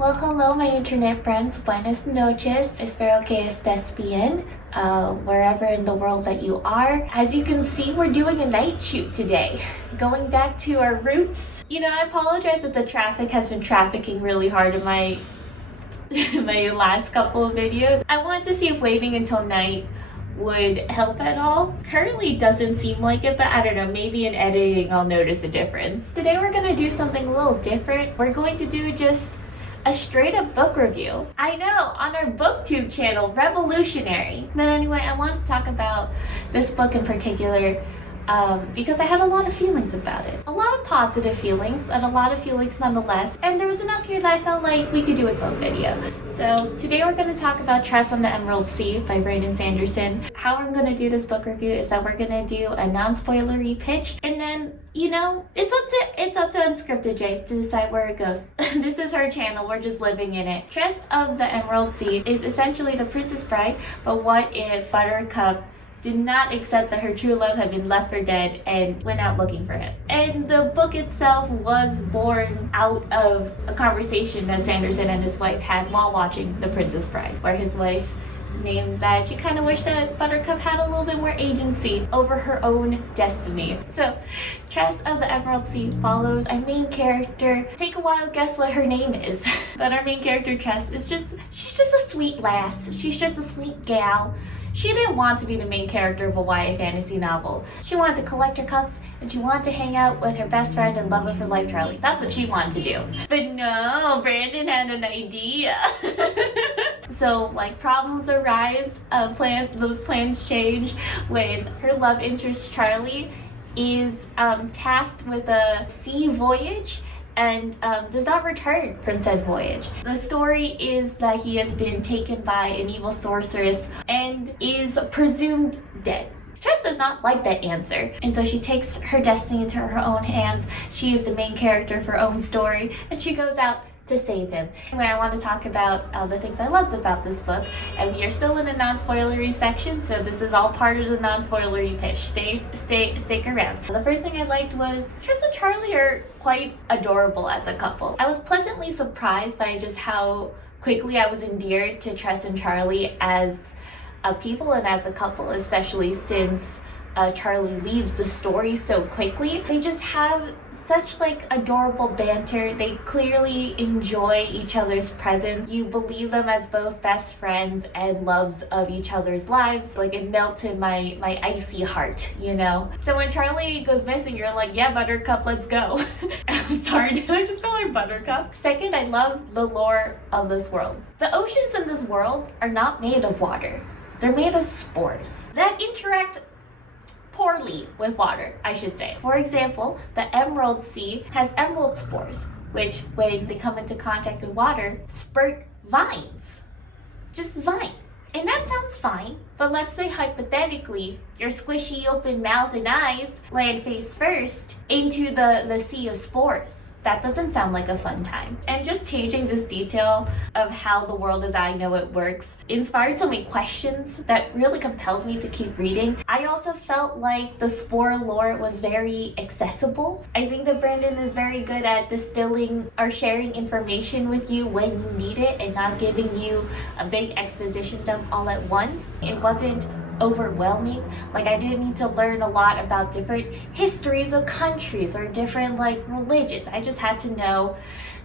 Well, hello, my internet friends. Buenas noches. Espero que estés bien, wherever in the world that you are. As you can see, we're doing a night shoot today. Going back to our roots. You know, I apologize that the traffic has been trafficking really hard in my last couple of videos. I wanted to see if waiting until night would help at all. Currently doesn't seem like it, but I don't know, maybe in editing I'll notice a difference. Today we're gonna do something a little different. We're going to do just a straight up book review. I know, on our booktube channel, revolutionary. But anyway, I want to talk about this book in particular because I had a lot of feelings about it. A lot of positive feelings and a lot of feelings nonetheless. And there was enough here that I felt like we could do its own video. So today we're going to talk about Tress on the Emerald Sea by Brandon Sanderson. How I'm going to do this book review is that we're going to do a non-spoilery pitch, and then, you know, it's up to Unscripted J to decide where it goes. This is her channel, we're just living in it. Tress of the Emerald Sea is essentially the Princess Bride, but what if Buttercup did not accept that her true love had been left for dead and went out looking for him. And the book itself was born out of a conversation that Sanderson and his wife had while watching The Princess Bride, where his wife named that she kind of wished that Buttercup had a little bit more agency over her own destiny. So, Tress of the Emerald Sea follows our main character. Take a wild guess what her name is. But our main character, Tress, she's just a sweet lass. She's just a sweet gal. She didn't want to be the main character of a YA fantasy novel. She wanted to collect her cups, and she wanted to hang out with her best friend and love of her life, Charlie. That's what she wanted to do. But no, Brandon had an idea. So, like, problems arise, those plans change when her love interest, Charlie, is tasked with a sea voyage and does not return from said voyage. The story is that he has been taken by an evil sorceress and is presumed dead. Tress does not like that answer, and so she takes her destiny into her own hands. She is the main character of her own story, and she goes out to save him. Anyway, I want to talk about the things I loved about this book, and we are still in a non-spoilery section, so this is all part of the non-spoilery pitch. Stick around. The first thing I liked was Tress and Charlie are quite adorable as a couple. I was pleasantly surprised by just how quickly I was endeared to Tress and Charlie as a people and as a couple, especially since Charlie leaves the story so quickly. They just have such like adorable banter. They clearly enjoy each other's presence. You believe them as both best friends and loves of each other's lives. Like, it melted my icy heart, you know? So when Charlie goes missing, you're like, yeah, Buttercup, let's go. I'm sorry, did I just call her Buttercup? Second, I love the lore of this world. The oceans in this world are not made of water. They're made of spores that interact poorly with water, I should say. For example, the Emerald Sea has emerald spores, which, when they come into contact with water, spurt vines. Just vines. And that sounds fine, but let's say hypothetically, your squishy open mouth and eyes land face first into the sea of spores. That doesn't sound like a fun time. And just changing this detail of how the world as I know it works inspired so many questions that really compelled me to keep reading. I also felt like the spore lore was very accessible. I think that Brandon is very good at distilling or sharing information with you when you need it and not giving you a big exposition dump all at once. It wasn't overwhelming. Like, I didn't need to learn a lot about different histories of countries or different like religions. I just had to know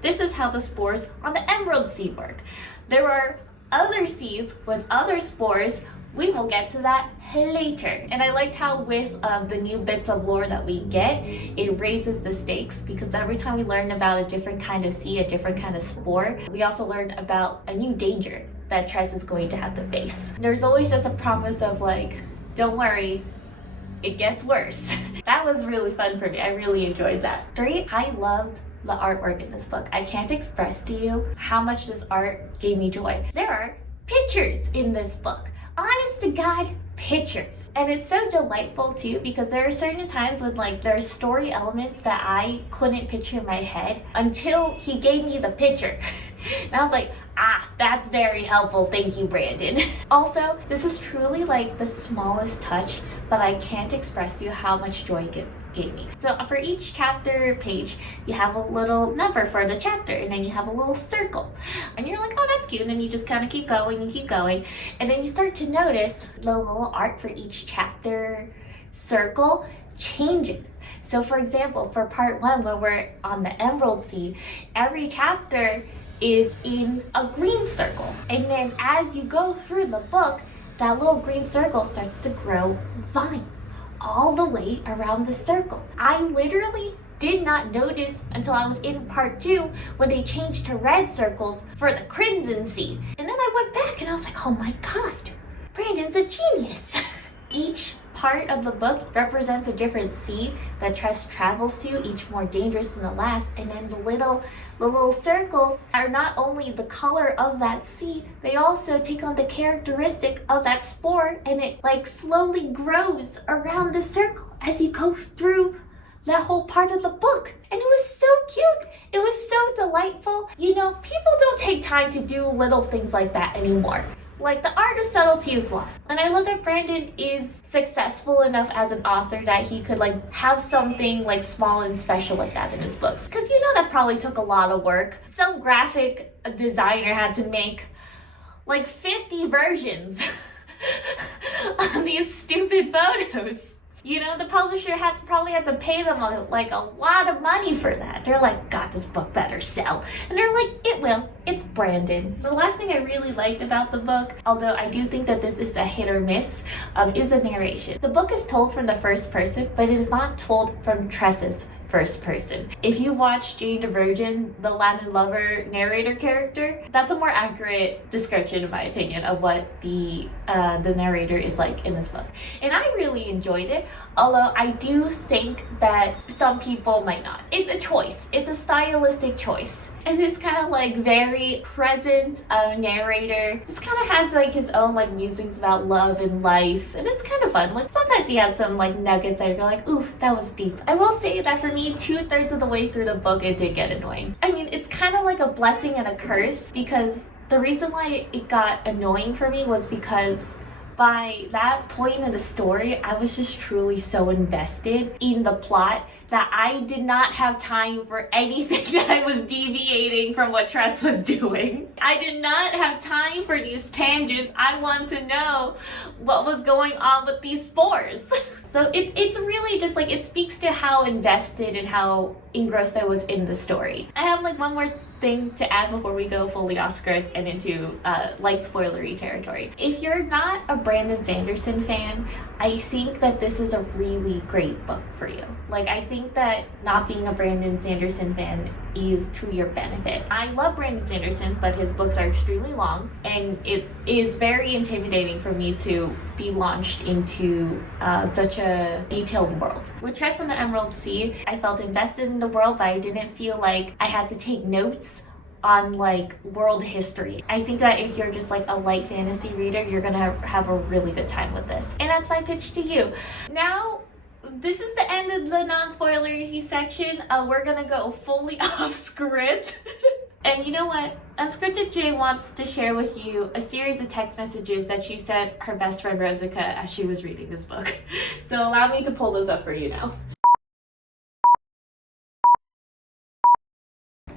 this is how the spores on the Emerald Sea work. There are other seas with other spores. We will get to that later. And I liked how with the new bits of lore that we get, it raises the stakes, because every time we learn about a different kind of sea, a different kind of spore, we also learn about a new danger that Tress is going to have to face. There's always just a promise of like, don't worry, it gets worse. That was really fun for me. I really enjoyed that. 3, I loved the artwork in this book. I can't express to you how much this art gave me joy. There are pictures in this book. Honest to God, pictures. And it's so delightful too, because there are certain times when like there are story elements that I couldn't picture in my head until he gave me the picture. And I was like, that's very helpful. Thank you, Brandon. Also, this is truly like the smallest touch, but I can't express to you how much joy gave me. So for each chapter page, you have a little number for the chapter, and then you have a little circle. And you're like, oh, that's cute. And then you just kind of keep going and keep going. And then you start to notice the little art for each chapter circle changes. So for example, for part 1, when we're on the Emerald Sea, every chapter is in a green circle. And then as you go through the book, that little green circle starts to grow vines all the way around the circle. I literally did not notice until I was in part 2 when they changed to red circles for the Crimson Sea. And then I went back and I was like, oh my god, Brandon's a genius. Each part of the book represents a different sea that Tress travels to, each more dangerous than the last. And then the little circles are not only the color of that sea, they also take on the characteristic of that spore, and it like slowly grows around the circle as you go through that whole part of the book. And it was so cute. It was so delightful. You know, people don't take time to do little things like that anymore. Like, the art of subtlety is lost. And I love that Brandon is successful enough as an author that he could like have something like small and special like that in his books. Because you know that probably took a lot of work. Some graphic designer had to make like 50 versions on these stupid photos. You know, the publisher probably had to pay them like a lot of money for that. They're like, God, this book better sell. And they're like, it will. It's Brandon. The last thing I really liked about the book, although I do think that this is a hit or miss, is the narration. The book is told from the first person, but it is not told from Tress's first person. If you watch Jane the Virgin, the Latin lover narrator character, that's a more accurate description, in my opinion, of what the narrator is like in this book. And I really enjoyed it, although I do think that some people might not. It's a choice. It's a stylistic choice. And this kind of like very present narrator just kind of has like his own like musings about love and life, and it's kind of fun. Like sometimes he has some like nuggets that you're like, ooh, that was deep. I will say that for me, 2/3 of the way through the book, it did get annoying. I mean, it's kind of like a blessing and a curse, because the reason why it got annoying for me was because by that point in the story, I was just truly so invested in the plot that I did not have time for anything that was deviating from what Tress was doing. I did not have time for these tangents. I want to know what was going on with these spores. So it's really just like, it speaks to how invested and how engrossed I was in the story. I have like one more thing to add before we go fully off script and into light spoilery territory. If you're not a Brandon Sanderson fan, I think that this is a really great book for you. Like, I think that not being a Brandon Sanderson fan is to your benefit. I love Brandon Sanderson, but his books are extremely long, and it is very intimidating for me to be launched into such a detailed world. With Tress and the Emerald Sea, I felt invested in the world, but I didn't feel like I had to take notes on like world history. I think that if you're just like a light fantasy reader, you're gonna have a really good time with this. And that's my pitch to you. Now, this is the end of the non-spoilery section. We're gonna go fully off script. And you know what? Unscripted Jay wants to share with you a series of text messages that she sent her best friend Rosica as she was reading this book. So allow me to pull those up for you now.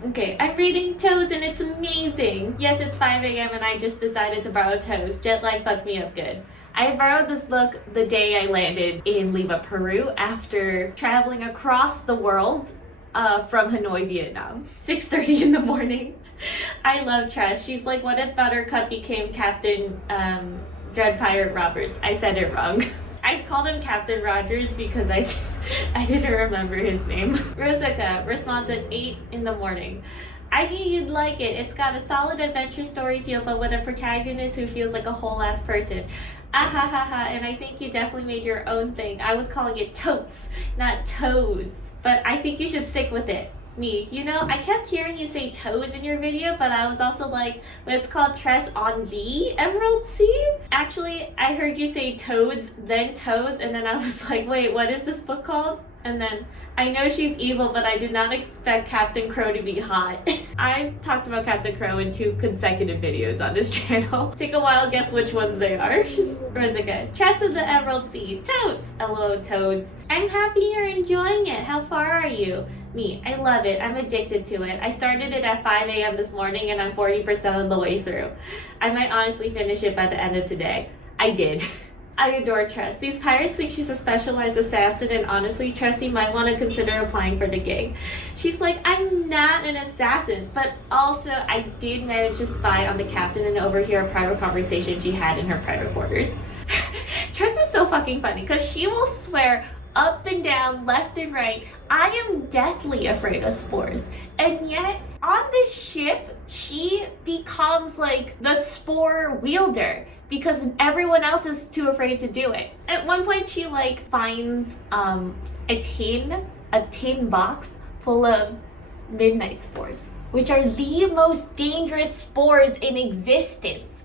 Okay, I'm reading Toes and it's amazing. Yes, it's 5 a.m. and I just decided to borrow Toes. Jet lag fucked me up good. I borrowed this book the day I landed in Lima, Peru, after traveling across the world from Hanoi, Vietnam. 6:30 in the morning. I love Tress. She's like, what if Buttercup became Captain Dread Pirate Roberts? I said it wrong. I called him Captain Rogers because I didn't remember his name. Rosica responds at 8 in the morning. I knew you'd like it. It's got a solid adventure story feel, but with a protagonist who feels like a whole ass person. Ah ha ha ha, and I think you definitely made your own thing. I was calling it totes, not toes. But I think you should stick with it. Me, you know, I kept hearing you say toes in your video, but I was also like, but it's called Tress on the Emerald Sea? Actually, I heard you say toads, then toes, and then I was like, wait, what is this book called? And then, I know she's evil, but I did not expect Captain Crow to be hot. I talked about Captain Crow in 2 consecutive videos on this channel. Take a while, guess which ones they are. Rosica, Tress of the Emerald Sea. Toads! Hello, Toads. I'm happy you're enjoying it. How far are you? Me, I love it. I'm addicted to it. I started it at 5 a.m. this morning and I'm 40% of the way through. I might honestly finish it by the end of today. I did. I adore Tress. These pirates think she's a specialized assassin, and honestly, Tress, you might want to consider applying for the gig. She's like, I'm not an assassin, but also I did manage to spy on the captain and overhear a private conversation she had in her private quarters. Tress is so fucking funny because she will swear up and down, left and right, I am deathly afraid of spores. And yet, on this ship, she becomes like the spore wielder because everyone else is too afraid to do it. At one point, she like finds a tin box full of midnight spores, which are the most dangerous spores in existence.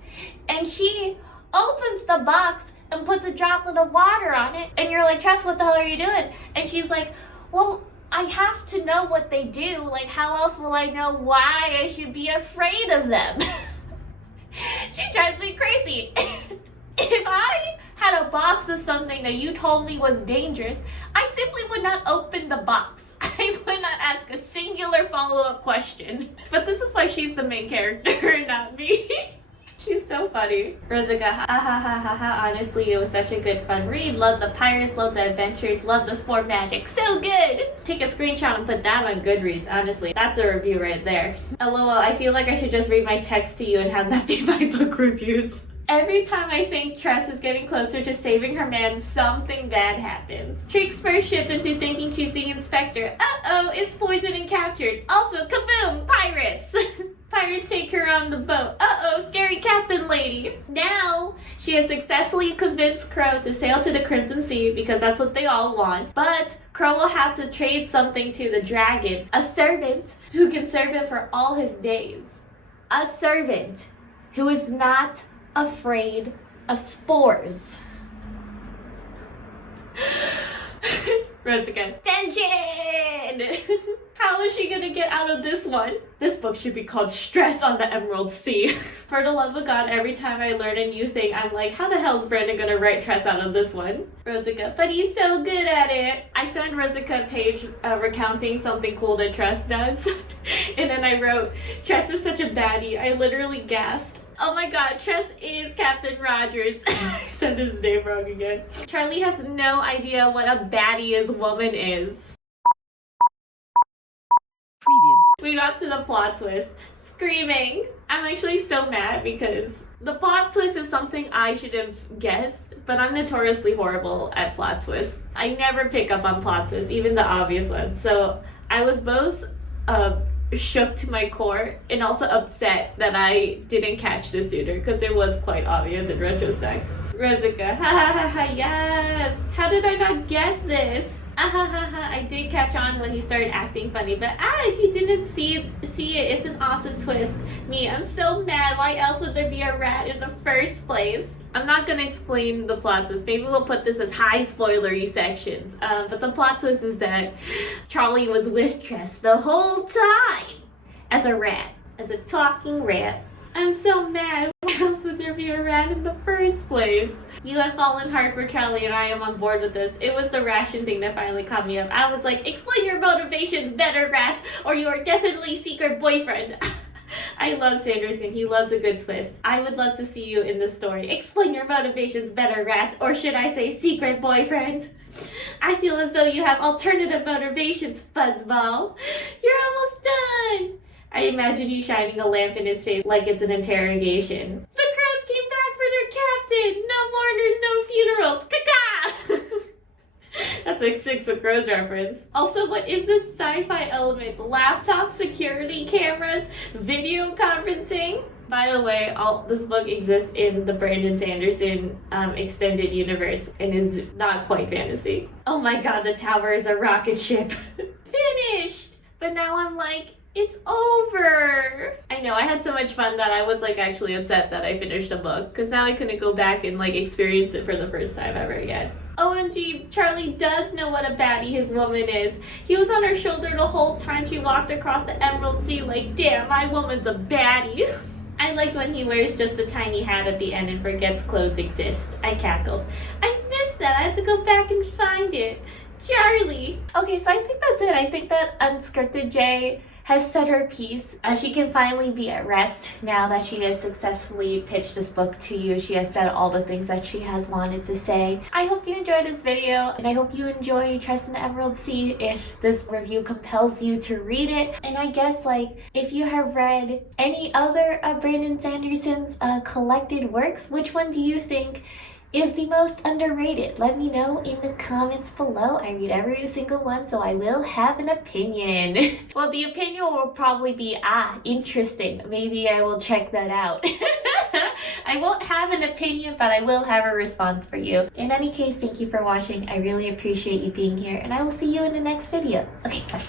And she opens the box and puts a droplet of water on it, and you're like, Tress, what the hell are you doing? And she's like, well, I have to know what they do. Like, how else will I know why I should be afraid of them? She drives me crazy. If I had a box of something that you told me was dangerous, I simply would not open the box. I would not ask a singular follow-up question. But this is why she's the main character, not me. She's so funny. Rosica, ha ha ha ha ha. Honestly, it was such a good fun read. Love the pirates, love the adventures, love the sport magic. So good! Take a screenshot and put that on Goodreads, honestly. That's a review right there. LOL, I feel like I should just read my text to you and have that be my book reviews. Every time I think Tress is getting closer to saving her man, something bad happens. Tricks first ship into thinking she's the inspector. Uh-oh, it's poisoned and captured. Also, kaboom, pirates! Pirates take her on the boat. Uh-oh, scary captain lady. Now, she has successfully convinced Crow to sail to the Crimson Sea because that's what they all want. But Crow will have to trade something to the dragon, a servant who can serve him for all his days. A servant who is not afraid of spores. Rosica, tension! How is she gonna get out of this one? This book should be called Stress on the Emerald Sea. For the love of God, every time I learn a new thing, I'm like, how the hell is Brandon gonna write Tress out of this one? Rosica, but he's so good at it. I sent Rosica a page recounting something cool that Tress does. And then I wrote, Tress is such a baddie. I literally gasped. Oh my god, Tress is Captain Rogers. I said his name wrong again. Charlie has no idea what a baddie woman is. Preview. We got to the plot twist. Screaming. I'm actually so mad because the plot twist is something I should have guessed, but I'm notoriously horrible at plot twists. I never pick up on plot twists, even the obvious ones. So I was both shook to my core and also upset that I didn't catch this sooner because it was quite obvious in retrospect. Rosica, ha ha ha ha, yes! How did I not guess this? Ah ha ha ha, I did catch on when he started acting funny, but if you didn't see it, it's an awesome twist. Me, I'm so mad. Why else would there be a rat in the first place? I'm not gonna explain the plot twist. Maybe we'll put this as high spoilery sections. But the plot twist is that Charlie was with Tress the whole time as a rat, as a talking rat. I'm so mad. Why else would there be a rat in the first place? You have fallen hard for Charlie and I am on board with this. It was the ration thing that finally caught me up. I was like, explain your motivations better, rat, or you are definitely secret boyfriend. I love Sanderson. He loves a good twist. I would love to see you in this story. Explain your motivations better, rat, or should I say secret boyfriend? I feel as though you have alternative motivations, fuzzball. You're almost done. I imagine you shining a lamp in his face like it's an interrogation. The crows came back for their captain! No mourners, no funerals! Caca! That's like Six of Crows reference. Also, what is this sci-fi element? Laptop security cameras? Video conferencing? By the way, this book exists in the Brandon Sanderson extended universe and is not quite fantasy. Oh my god, the tower is a rocket ship. Finished! But now I'm like, it's over! I know, I had so much fun that I was like actually upset that I finished the book because now I couldn't go back and like experience it for the first time ever again. OMG, Charlie does know what a baddie his woman is. He was on her shoulder the whole time she walked across the Emerald Sea like, damn, my woman's a baddie. I liked when he wears just the tiny hat at the end and forgets clothes exist. I cackled. I missed that. I had to go back and find it. Charlie. Okay, so I think that's it. I think that Unscripted J has said her piece. She can finally be at rest now that she has successfully pitched this book to you. She has said all the things that she has wanted to say. I hope you enjoyed this video, and I hope you enjoy Tress in the Emerald Sea if this review compels you to read it. And I guess, like, if you have read any other Brandon Sanderson's collected works, which one do you think is the most underrated? Let me know in the comments below. I read every single one, so I will have an opinion. Well, the opinion will probably be, interesting. Maybe I will check that out. I won't have an opinion, but I will have a response for you. In any case, thank you for watching. I really appreciate you being here, and I will see you in the next video. Okay, bye.